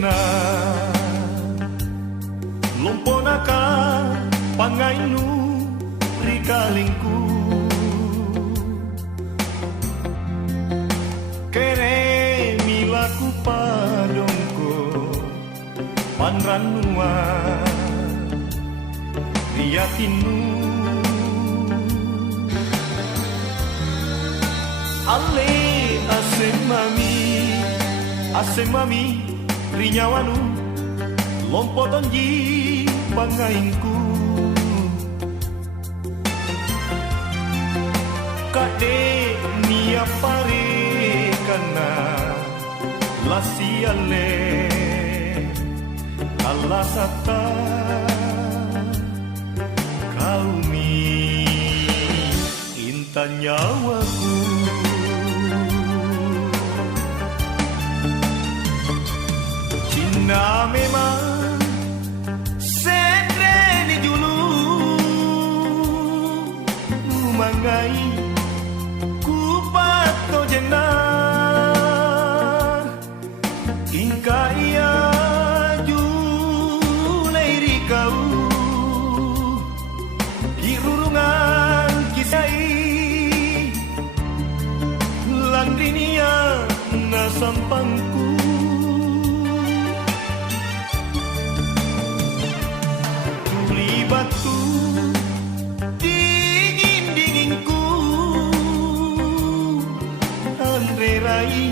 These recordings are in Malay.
tojena lomponaka pangainu rikalingku kere milaku padongko panranua riyatinu ale asemami rinyawanu lompotonji pangainku kade nia pare kana lasiale alasata kaumi intan nyawaku Cina memang sendre ni julu mangai kupato jena ingka ia julai rikau kirurungan kisai landrinia na sampangku batu dingin-dinginku andre rai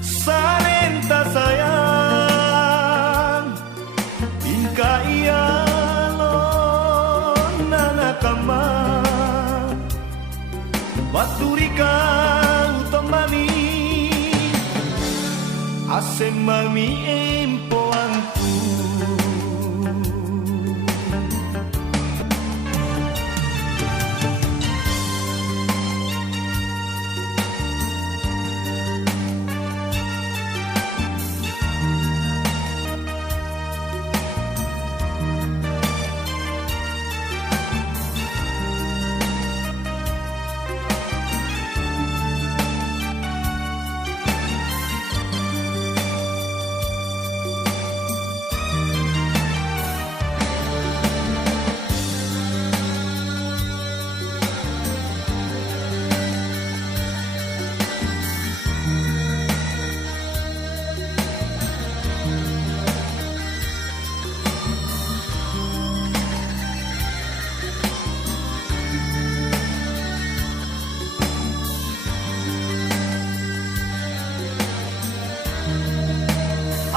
salenta sayang ingka ia lona nakama baturika utomami asemami empoanku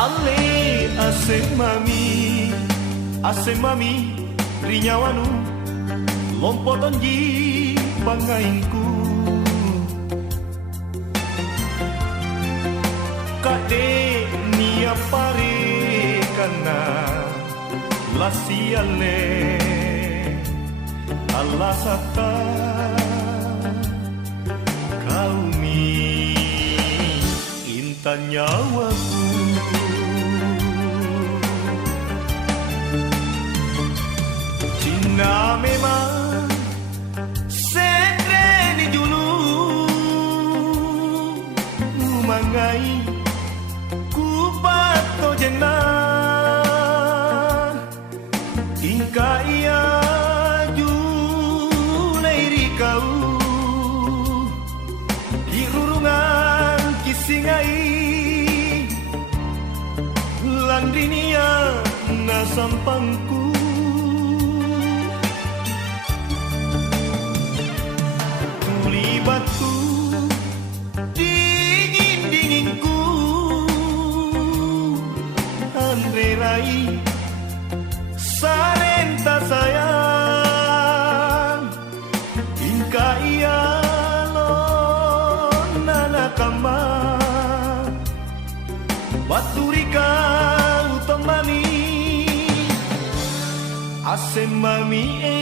Ale asemami rinyawanu lompotonji pangainku kade nia pare kana lasiale alasata kaumi intan nyawaku Cina memang sendre ni julu mangai kupato jena ingka ia julai rikau kirurungan kisingai landrinia na sampangku batu dingin-dinginku andre rai salenta sayang ingka ia lona nakama baturika utomami asemami